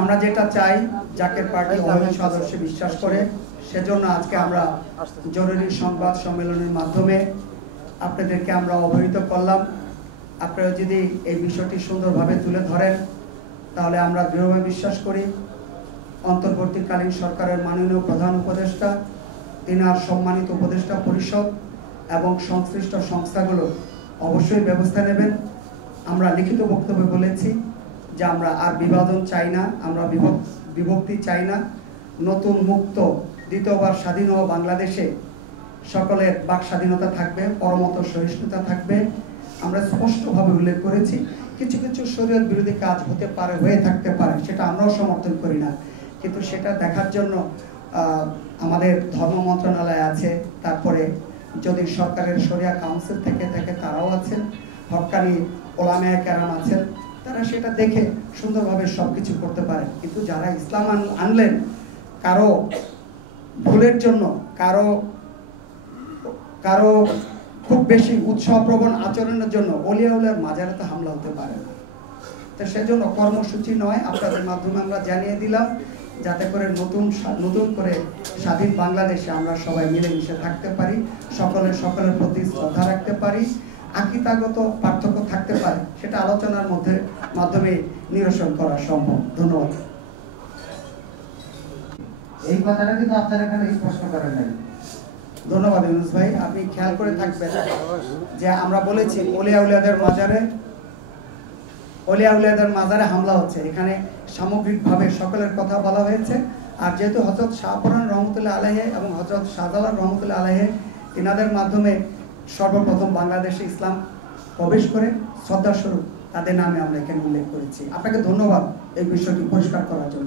আমরা যেটা চাই, জাকের পার্টি অহিংস আদর্শে বিশ্বাস করে, সেজন্য আজকে আমরা জরুরি সংবাদ সম্মেলনের মাধ্যমে আপনাদেরকে আমরা অবহিত করলাম। আপনারা যদি এই বিষয়টি সুন্দরভাবে তুলে ধরেন, তাহলে আমরা দৃঢ়ভাবে বিশ্বাস করি অন্তর্বর্তীকালীন সরকারের মাননীয় প্রধান উপদেষ্টা, তিনার সম্মানিত উপদেষ্টা পরিষদ এবং সংশ্লিষ্ট সংস্থাগুলো অবশ্যই ব্যবস্থা নেবেন। আমরা লিখিত বক্তব্যে বলেছি যে আমরা আর বিভাজন চাই না, আমরা বিভক্তি চাই না। নতুন মুক্ত দ্বিতীয়বার স্বাধীন ও বাংলাদেশে সকলের বাক স্বাধীনতা থাকবে, পরমত সহিষ্ণুতা থাকবে। আমরা স্পষ্টভাবে উল্লেখ করেছি কিছু কিছু শরীয়ত বিরোধী কাজ হতে পারে, হয়ে থাকতে পারে, সেটা আমরাও সমর্থন করি না, কিন্তু সেটা দেখার জন্য আমাদের ধর্ম মন্ত্রণালয় আছে, তারপরে যদি সরকারের শরিয়া কাউন্সিল থেকে থাকে তারাও আছেন, হক্কানি ওলামায়ে কেরাম আছেন, তারা সেটা দেখে সুন্দরভাবে সবকিছু করতে পারে। কিন্তু যারা ইসলাম আনলেন কারো ভুলের জন্য, কারো খুব বেশি উৎসাহপ্রবণ আচরণের জন্য অলিয়া উলিয়ার মাজারে তো হামলা হতে পারে না। তো সেজন্য কর্মসূচি নয়, আপনাদের মাধ্যমে আমরা জানিয়ে দিলাম, যাতে করে নতুন করে স্বাধীন বাংলাদেশে আমরা সবাই মিলেমিশে থাকতে পারি, সকলের প্রতি শ্রদ্ধা রাখতে পারি। আকীদাগত পার্থক্য থাকতে পারে, সেটা আলোচনার মাধ্যমে নিরসন করা সম্ভব। ধন্যবাদ। এই কথাটা কিন্তু আপনার এখানে স্পষ্ট করেন নাই। ধন্যবাদ ইউনুস ভাই, আপনি খেয়াল করে থাকবেন যে আমরা বলেছি অলিয়া উলিয়াদের মাজারে হামলা হচ্ছে, এখানে সামগ্রিকভাবে সকলের কথা বলা হয়েছে। আর যেহেতু হযরত শাহপরান রহমতুল্লাহ আলাইহি এবং হযরত শাহজালাল রহমতুল্লাহ আলাইহি তিনাদের মাধ্যমে সর্বপ্রথম বাংলাদেশে ইসলাম প্রবেশ করে, শ্রদ্ধাস্বরূপ তাদের নামে আমরা এখানে উল্লেখ করেছি। আপনাকে ধন্যবাদ এই বিষয়টি পরিষ্কার করার জন্য।